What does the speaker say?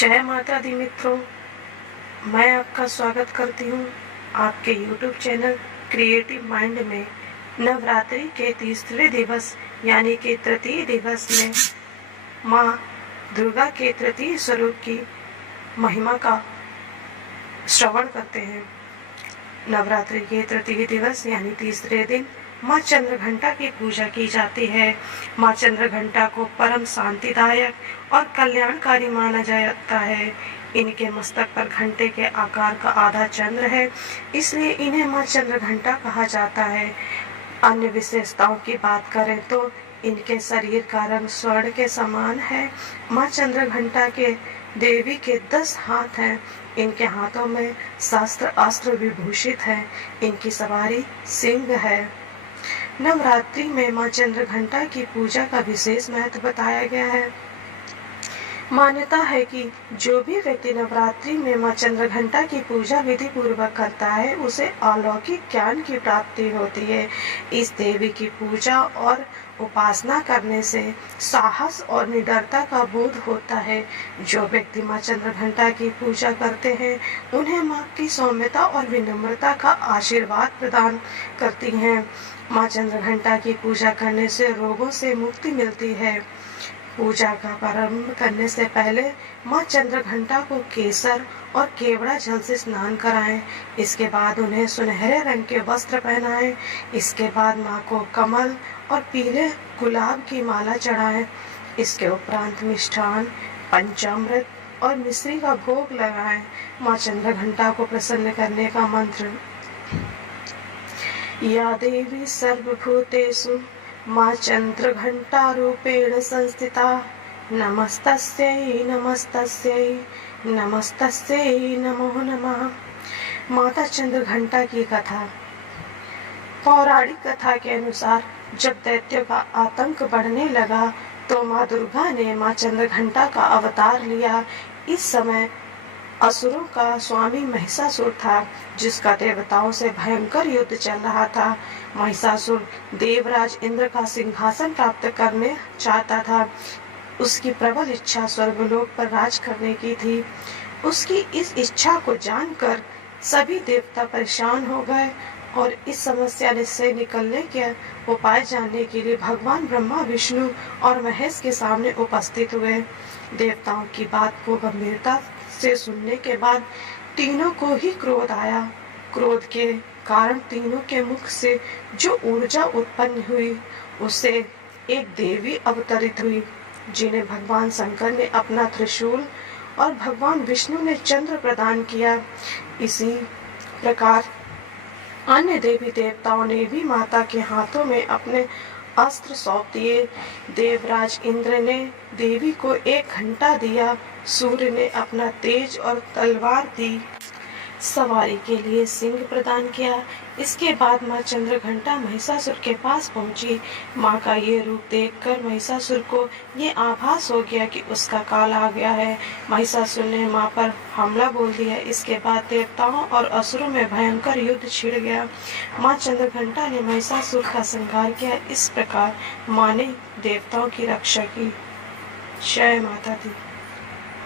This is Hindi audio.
जय माता दी मित्रों, मैं आपका स्वागत करती हूँ आपके YouTube चैनल क्रिएटिव माइंड में। नवरात्रि के तीसरे दिवस यानी कि तृतीय दिवस में माँ दुर्गा के तृतीय स्वरूप की महिमा का श्रवण करते हैं। नवरात्रि के तृतीय दिवस यानी तीसरे दिन माँ चंद्रघंटा की पूजा की जाती है। माँ चंद्रघंटा को परम शांतिदायक और कल्याणकारी माना जाता है। इनके मस्तक पर घंटे के आकार का आधा चंद्र है, इसलिए इन्हें माँ चंद्रघंटा कहा जाता है। अन्य विशेषताओं की बात करें तो इनके शरीर का रंग स्वर्ण के समान है। माँ चंद्रघंटा के देवी के 10 हाथ हैं। इनके हाथों में शस्त्र अस्त्र विभूषित है। इनकी सवारी सिंह है। नवरात्रि में माँ चंद्रघंटा की पूजा का विशेष महत्व बताया गया है। मान्यता है कि जो भी व्यक्ति नवरात्रि में माँ चंद्रघंटा की पूजा विधि पूर्वक करता है उसे अलौकिक ज्ञान की प्राप्ति होती है। इस देवी की पूजा और उपासना करने से साहस और निडरता का बोध होता है। जो व्यक्ति माँ चंद्रघंटा की पूजा करते हैं उन्हें माँ की सौम्यता और विनम्रता का आशीर्वाद प्रदान करती हैं। माँ चंद्रघंटा की पूजा करने से रोगों से मुक्ति मिलती है। पूजा का प्रारंभ करने से पहले माँ चंद्रघंटा को केसर और केवड़ा जल से स्नान कराएं। इसके बाद उन्हें सुनहरे रंग के वस्त्र पहनाएं। इसके बाद माँ को कमल और पीले गुलाब की माला चढ़ाएं। इसके उपरांत मिष्ठान, पंचामृत और मिश्री का भोग लगाएं। माँ चंद्रघंटा को प्रसन्न करने का मंत्र: या देवी सर्वभूतेषु माँ चंद्रघंटा रूपेण संस्थिता, नमस्तस्यै नमस्तस्यै नमस्तस्यै नमो नमः। माता चंद्रघंटा की कथा। पौराणिक कथा के अनुसार जब दैत्यों का आतंक बढ़ने लगा तो माँ दुर्गा ने माँ चंद्रघंटा का अवतार लिया। इस समय असुरों का स्वामी महिषासुर था, जिसका देवताओं से भयंकर युद्ध चल रहा था। महिषासुर देवराज इंद्र का सिंहासन प्राप्त करने चाहता था। उसकी प्रबल इच्छा स्वर्गलोक पर राज करने की थी। उसकी इस इच्छा को जानकर सभी देवता परेशान हो गए और इस समस्या से निकलने के उपाय जानने के लिए भगवान ब्रह्मा, विष्णु और महेश के सामने उपस्थित हुए। देवताओं की बात को गंभीरता से सुनने के बाद तीनों को ही क्रोध आया। क्रोध के कारण तीनों के मुख से जो ऊर्जा उत्पन्न हुई उससे एक देवी अवतरित हुई, जिन्हें भगवान शंकर ने अपना त्रिशूल और भगवान विष्णु ने चंद्र प्रदान किया। इसी प्रकार अन्य देवी देवताओं ने भी माता के हाथों में अपने अस्त्र सौंप दिए। देवराज इंद्र ने देवी को एक घंटा दिया। सूर्य ने अपना तेज और तलवार दी। सवारी के लिए सिंह प्रदान किया। इसके बाद माँ चंद्रघंटा महिषासुर के पास पहुंची। माँ का ये रूप देखकर महिषासुर को ये आभास हो गया कि उसका काल आ गया है। महिषासुर ने माँ पर हमला बोल दिया। इसके बाद देवताओं और असुरों में भयंकर युद्ध छिड़ गया। माँ चंद्रघंटा ने महिषासुर का संहार किया। इस प्रकार माँ ने देवताओं की रक्षा की। जय माता दी।